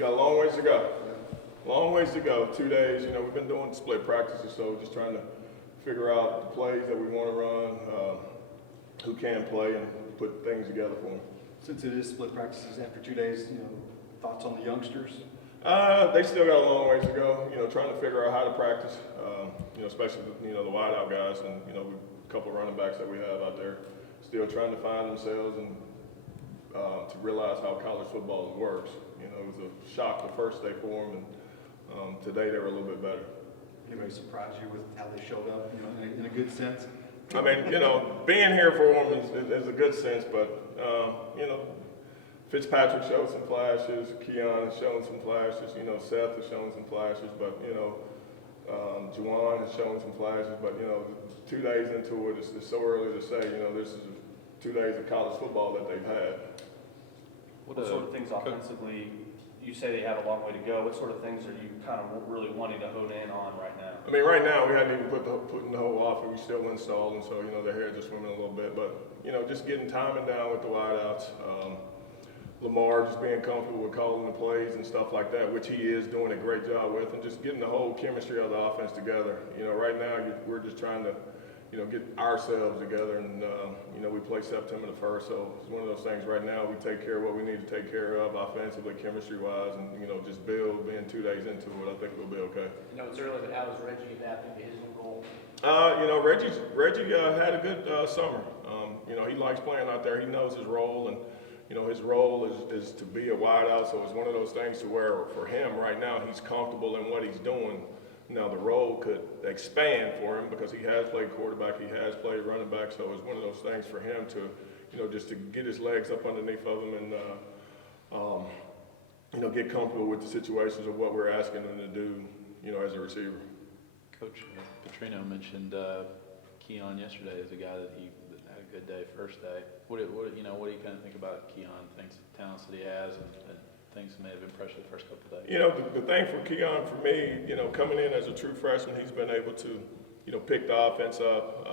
Got a long ways to go. Long ways to go. 2 days. We've been doing split practices, so just trying to figure out the plays that we want to run, who can play, and put things together for them. Since it is split practices after 2 days, thoughts on the youngsters? They still got a long ways to go. Trying to figure out how to practice. Especially the wideout guys, and a couple of running backs that we have out there, still trying to find themselves and to realize how college football works. It was a shock the first day for them, and today they were a little bit better. Anybody surprise you with how they showed up, in a good sense? I mean, being here for them is a good sense, but Fitzpatrick showed some flashes, Keon has shown some flashes, Seth has shown some flashes, but Juwan has shown some flashes, but 2 days into it, it's so early to say. This is 2 days of college football that they've had. What sort of things offensively? You say they have a long way to go. What sort of things are you kind of really wanting to hone in on right now? I mean, right now we hadn't even put in the whole offense. We still installed, and so their heads are swimming a little bit. But just getting timing down with the wideouts. Lamar just being comfortable with calling the plays and stuff like that, which he is doing a great job with, and just getting the whole chemistry of the offense together. Right now we're just trying to, get ourselves together, and we play September the 1st, so it's one of those things. Right now we take care of what we need to take care of offensively, chemistry-wise, and just build. Being 2 days into it, I think we'll be okay. It's early, but how is Reggie adapting to his new role? Reggie had a good summer. He likes playing out there. He knows his role, and his role is to be a wideout, so it's one of those things to where for him right now he's comfortable in what he's doing. Now the role could expand for him because he has played quarterback, he has played running back, so it's one of those things for him to, just to get his legs up underneath of him and, get comfortable with the situations of what we're asking him to do, as a receiver. Coach Petrino mentioned Keon yesterday as a guy that he had a good day first day. What do you kind of think about Keon, things, talents that he has, and things that may have impressed you the first couple of days? The thing for Keon, for me, coming in as a true freshman, he's been able to, pick the offense up.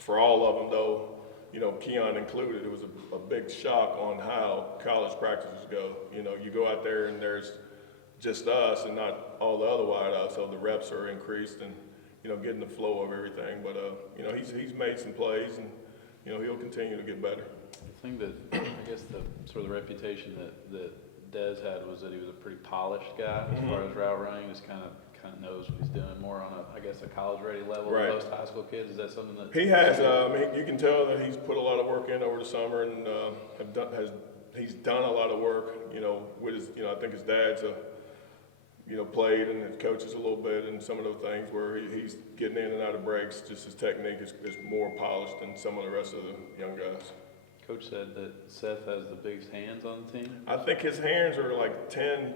For all of them, though, Keon included, it was a big shock on how college practices go. You go out there and there's just us and not all the other wideouts, so the reps are increased and, getting the flow of everything. But, he's made some plays, and, he'll continue to get better. The thing that, I guess, the sort of the reputation that Dez had was that he was a pretty polished guy as far as route running, just kind of knows what he's doing more on a college-ready level Right. than most high school kids. Is that something that He has? You can tell that he's put a lot of work in over the summer, and he's done a lot of work. With his, I think his dad's played and his coaches a little bit, and some of those things where he's getting in and out of breaks. Just his technique is more polished than some of the rest of the young guys. Coach said that Seth has the biggest hands on the team? I think his hands are like 10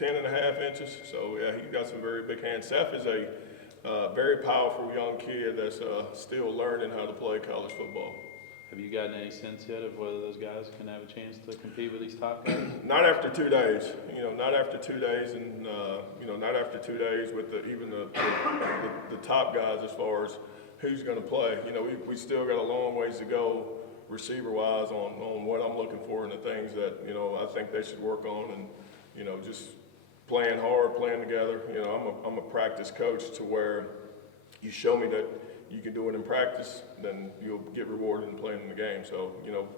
and a half inches. So yeah, he's got some very big hands. Seth is a very powerful young kid that's still learning how to play college football. Have you gotten any sense yet of whether those guys can have a chance to compete with these top guys? Not after 2 days. Not after 2 days, and not after 2 days with even the top guys as far as who's going to play. We still got a long ways to go receiver-wise on what I'm looking for and the things that I think they should work on, and just playing hard, playing together. I'm a practice coach to where you show me that you can do it in practice, then you'll get rewarded in playing in the game. So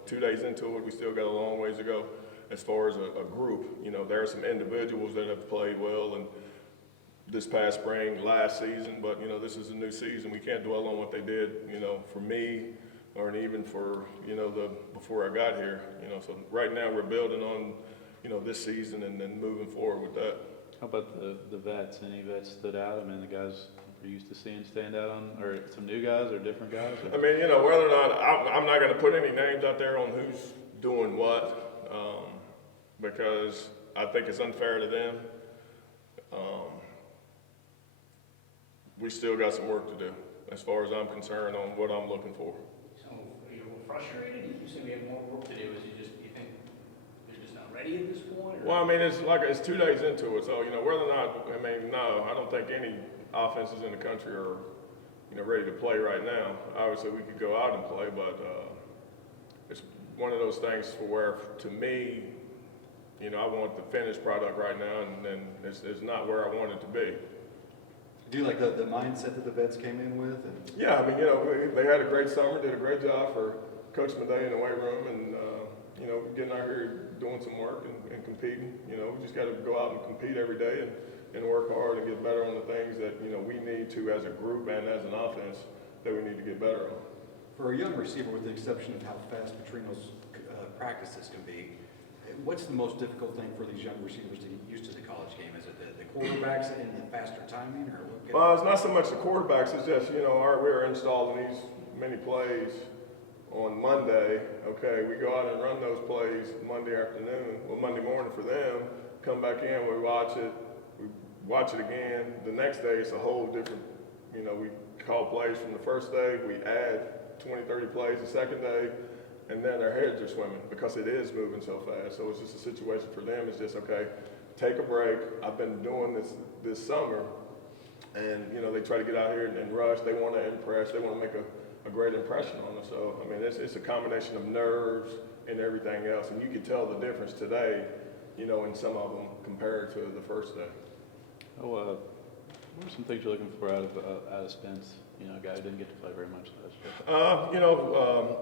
2 days into it, we still got a long ways to go as far as a group. There are some individuals that have played well and this past spring, last season, but this is a new season. We can't dwell on what they did, for me, or even for before I got here. So right now we're building on this season and then moving forward with that. How about the vets? Any vets stood out? I mean, the guys we're used to seeing stand out on, or some new guys or different guys? Or? I mean, whether or not I'm not going to put any names out there on who's doing what, because I think it's unfair to them. We still got some work to do as far as I'm concerned on what I'm looking for. So are you frustrated? You say we have more work to do. Is it just, you think they're just not ready at this point? Or? Well, I mean, it's 2 days into it, so whether or not, no, I don't think any offenses in the country are ready to play right now. Obviously, we could go out and play, but it's one of those things for where, to me, I want the finished product right now, and it's not where I want it to be. Do you like the mindset that the vets came in with? And Yeah, I mean, they had a great summer, did a great job for Coach Madey in the weight room, and, getting out here doing some work and competing. We just got to go out and compete every day and work hard and get better on the things that, we need to as a group and as an offense that we need to get better on. for a young receiver, with the exception of how fast Petrino's practices can be, what's the most difficult thing for these young receivers to get used to the college game? Is it the quarterbacks and the faster timing, or what? Well, it's not so much the quarterbacks, it's just, all right, we're installing these many plays on Monday. Okay, we go out and run those plays Monday morning for them, come back in, we watch it again. The next day, it's a whole different, we call plays from the first day, we add 20, 30 plays the second day, and then their heads are swimming because it is moving so fast. So it's just a situation for them. It's just, okay, take a break. I've been doing this summer, and, they try to get out here and rush. They want to impress. They want to make a great impression on us. So, I mean, it's a combination of nerves and everything else. And you can tell the difference today, in some of them compared to the first day. What are some things you're looking for out of Spence? A guy who didn't get to play very much last year.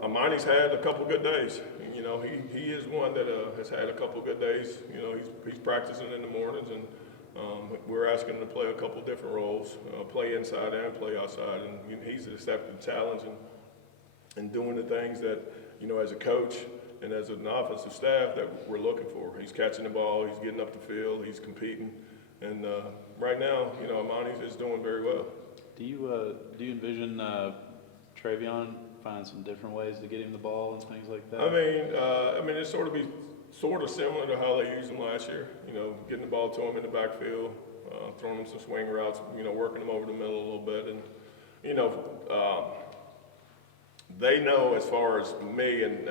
Amani's had a couple good days. He is one that has had a couple good days. He's practicing in the mornings, and we're asking him to play a couple different roles, play inside and play outside. And he's accepted the challenge and doing the things that, as a coach and as an offensive staff that we're looking for. He's catching the ball, he's getting up the field, he's competing. And right now, Amani is doing very well. Do you envision Travion finding some different ways to get him the ball and things like that? I mean, it's sort of similar to how they used him last year. Getting the ball to him in the backfield, throwing him some swing routes, working him over the middle a little bit, and they know as far as me and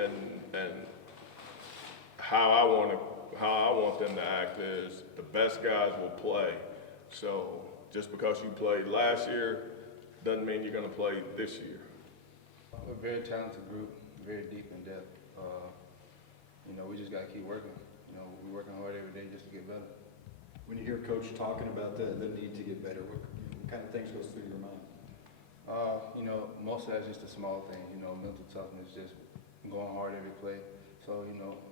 how I want them to act is the best guys will play. So just because you played last year doesn't mean you're going to play this year. We're a very talented group, very deep in depth. We just got to keep working. We're working hard every day just to get better. When you hear Coach talking about the need to get better, what kind of things goes through your mind? Most of that's just a small thing. Mental toughness, just going hard every play. So,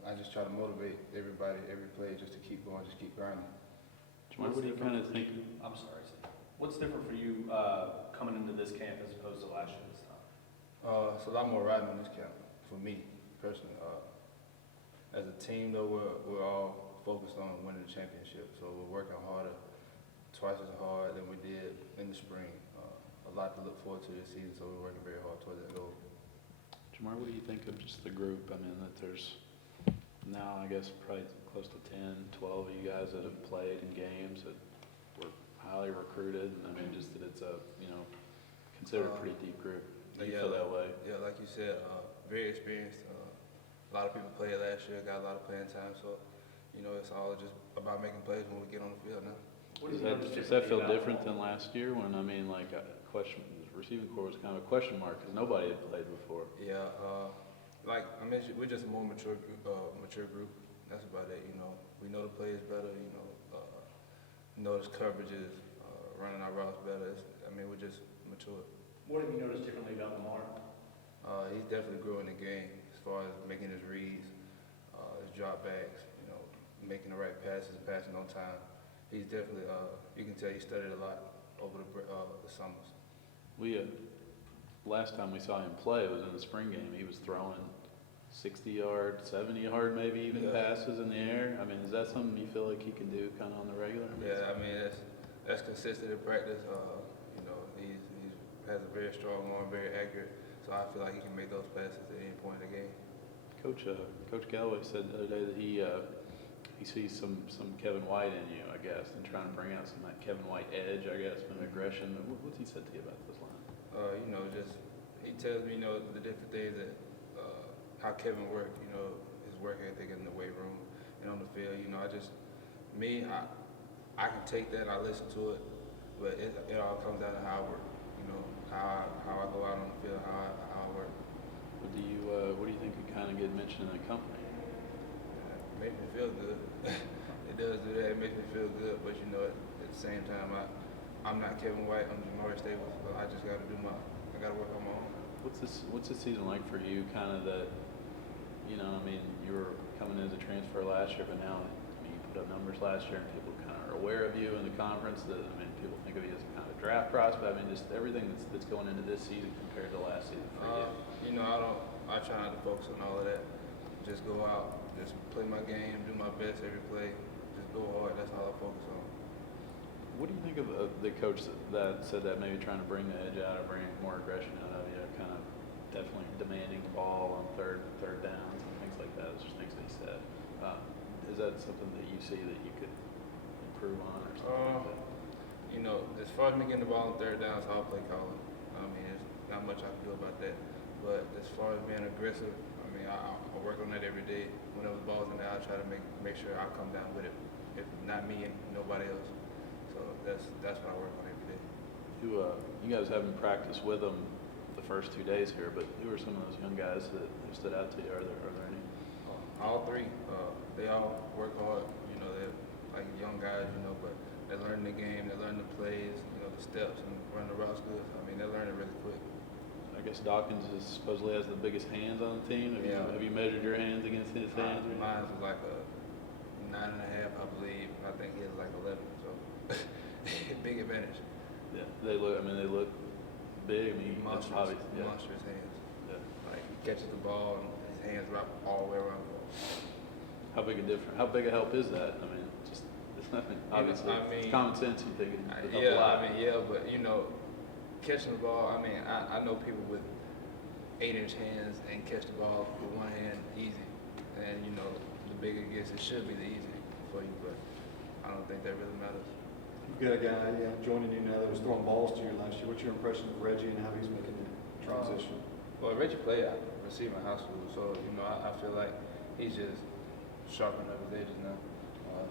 I just try to motivate everybody, every play, just to keep going, just keep grinding. Jamari, what do you kind of think? I'm sorry, Steve. What's different for you coming into this camp as opposed to last year this time? It's a lot more riding on this camp for me personally. As a team, though, we're all focused on winning the championship. So we're working harder, twice as hard than we did in the spring. A lot to look forward to this season, so we're working very hard towards that goal. Jamari, what do you think of just the group? I mean, that there's now, I guess, probably close to 10, 12 of you guys that have played in games that were highly recruited. And I mean, just that it's a, considered a pretty deep group. Do you feel that way? Yeah, like you said, very experienced. A lot of people played last year, got a lot of playing time, so it's all just about making plays when we get on the field now. Does that feel different than last year when, receiving corps was kind of a question mark because nobody had played before? Yeah, like I mentioned, we're just a more mature group. That's about it. We know the plays better. Notice coverages, running our routes better. We're just mature. What have you noticed differently about Lamar? He's definitely growing the game as far as making his reads, his drop backs, making the right passes and passing on time. He's definitely, you can tell he studied a lot over the summers. Last time we saw him play was in the spring game. He was throwing 60-yard, 70-yard, maybe even passes in the air. I mean, is that something you feel like he can do kind of on the regular? That's consistent in practice. He has a very strong arm, very accurate. So I feel like he can make those passes at any point in the game. Coach Galloway said the other day that he sees some Kevin White in you, I guess, and trying to bring out some of that Kevin White edge, I guess, and aggression. What's he said to you about this line? He tells me, the different things that how Kevin worked, his work ethic in the weight room and on the field. I can take that, I listen to it, but it all comes down to how I work. How I go out on the field, how I work. What do you think could kind of get mentioned in the company? makes me feel good. It does do that. It makes me feel good. But you know, at the same time, I'm not Kevin White. I'm Jamari Staples. So I just got to I got to work on my own. What's this season like for you? Kind of that, you know, I mean, you were coming in as a transfer last year, but now, I mean, you put up numbers last year, and people kind of are aware of you in the conference. That, I mean, people think of you as a kind of draft prospect. I mean, just everything that's going into this season compared to last season for you. You know, I try not to focus on all of that. Just go out, just play my game, do my best every play, just go hard. That's all I focus on. What do you think of the coach that said that maybe trying to bring the edge out or bring more aggression out of you, kind of definitely demanding the ball on third downs and things like that? Those are things that he said. Is that something that you see that you could improve on or something like that? You know, as far as me getting the ball on third downs, I'll play calling. I mean, there's not much I can do about that. But as far as being aggressive, I mean, I work on that every day. Whenever the ball's in there, I try to make sure I come down with it. If not me and nobody else. So that's what I work on every day. You guys haven't practiced with them the first 2 days here, but who are some of those young guys that stood out to you? Are there any? All three, they all work hard. You know, they're like young guys, you know, but they're learning the game, they're learning the plays, you know, the steps and running the routes good. I mean, they're learning really quick. I guess Dawkins supposedly has the biggest hands on the team. Have you measured your hands against his hands? Mine was like a 9.5, I believe. I think he has like 11, so big advantage. Yeah, they look big. I mean, Monstrous, obvious. Yeah. monstrous hands. Yeah. Like he catches the ball and his hands wrap all the way around the ball. How big a help is that? I mean, just it's nothing. Obviously, it's common sense. You think it would help a lot. But you know, catching the ball. I mean, I know people with 8-inch hands and catch the ball with one hand easy, and you know, the bigger it gets, it should be the easy for you, but I don't think that really matters. You've got a guy joining you now that was throwing balls to you last year. What's your impression of Reggie and how he's making the transition? Well, Reggie played at receiver in high school, so you know, I feel like he's just sharpening up his edges now.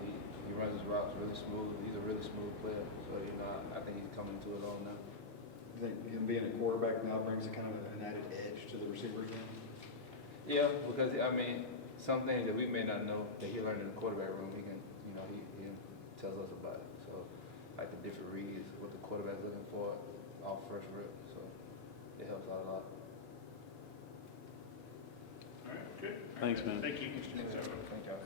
He runs his routes really smooth. He's a really smooth player, so you know, I think he's coming to it all now. You think him being a quarterback now brings a kind of an added edge to the receiver game? Yeah, because I mean, some things that we may not know that he learned in the quarterback room, he tells us about it. So, like the different reads, what the quarterback's looking for, off first rip. So, it helps out a lot. All right, good. Thanks, man. Thank you. Thank y'all.